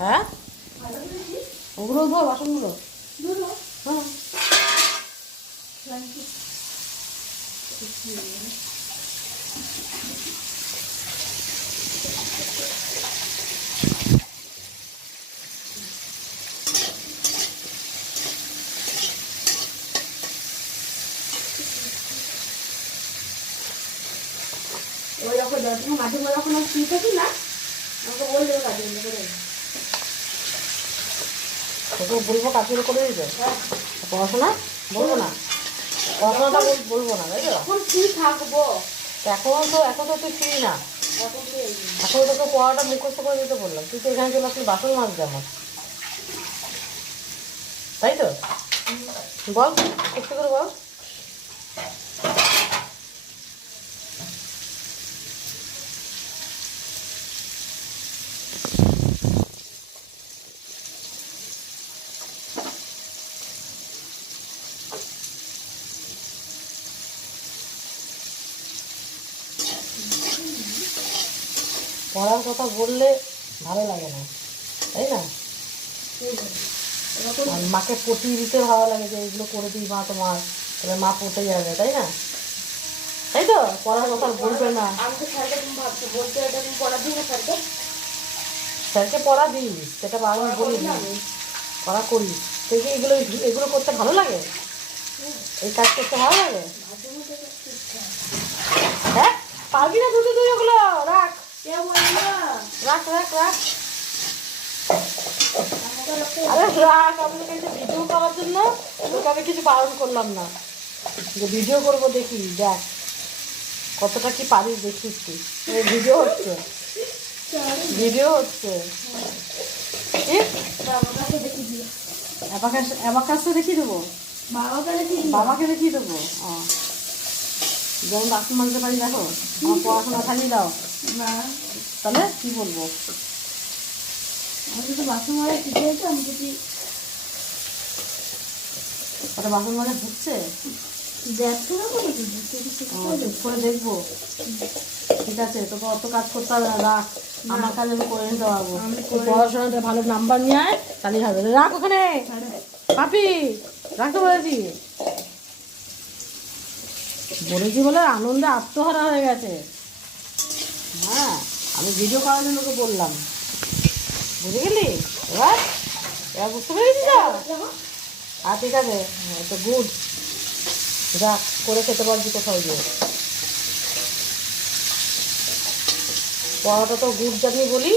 হ্যাঁ, ওগুলো ধর বাসনগুলো। হ্যাঁ, ওই যখন তুমি মাঝে মাঝে যখন ফ্রি থাকি না আমাকে বললে কাজে করে তোকে বলবো কাজগুলো করে দিতে। হ্যাঁ, পড়াশোনা বলবো না, পড়াশোনাটা বলবো না, তাই তো? এখন ফ্রি থাকবো। এখন তো তুই ফ্রি না, এখন তো এই এখন তোকে পড়াটা মুখস্থ করে দিতে বললাম, তুই তো এখানে চলে আসলে বাসন মাজতে আমার, তাই তো? বল, একটু করে বল। পড়ার কথা বললে ভালো লাগে না, তাই না? আর মাকে পটিয়ে দিতে ভালো লাগে যে এগুলো করে দিই মা তোমার, তাহলে মা পটে যাবে, তাই না? তাই তো, পড়ার কথা বলবে না। আমি তো স্যারকে তুমি ভাবছো বলতে এটা তুমি পড়া দিই না স্যারকে। স্যারকে পড়া দিস, সেটা বারবার বলি না, পড়া করিস। তুই কি এগুলো এগুলো করতে ভালো লাগে? এই কাজ করতে ভালো লাগে? হ্যাঁ, পারবি না দুটো তুই ওগুলো রাখ, কেউ বলে না রাখ রাখ রাখ। আরে রাখ, আমি তোকে একটা ভিডিও করার জন্য তোকে আমি কিছু বারণ করলাম না, যে ভিডিও করবো দেখি, দেখ কতটা কি পারিস দেখিস তুই। এই ভিডিও হচ্ছে, ভিডিও হচ্ছে। অ্যাবাকাসে দেখিয়ে দেবো, বাবাকে দেখিয়ে দেবো। যেমন বাসন মাজতে পারি, দেখো আমার পড়াশোনা খালিয়ে দাও না, তাহলে কি বলবো? আমি যদি বাসন মারা শিখে যেতাম আমি যদি ওটা বাসন মাজা হচ্ছে, দেখতো না বলে চুপ করে দেখবো। ঠিক আছে, তোকে অত কাজ করতে হবে না, রাখ, আমার কাজ আমি করে নিতে পারবো। পড়াশোনাতে ভালো নাম্বার নিয়ে আয়, তাহলেই হবে। রাখ ওখানে পাপি, রাখতে বলেছি, বলেছি বলে আনন্দে আত্মহারা হয়ে গেছে। হ্যাঁ, আমি ভিডিও করার জন্য তোকে বললাম, বুঝে গেলি? এবার এবার বুঝতে পেরেছি তো? আর ঠিক আছে, তো গুড, যা করে খেতে পারবি কোথাও গিয়ে। পড়াটা তো গুড জানি বলি,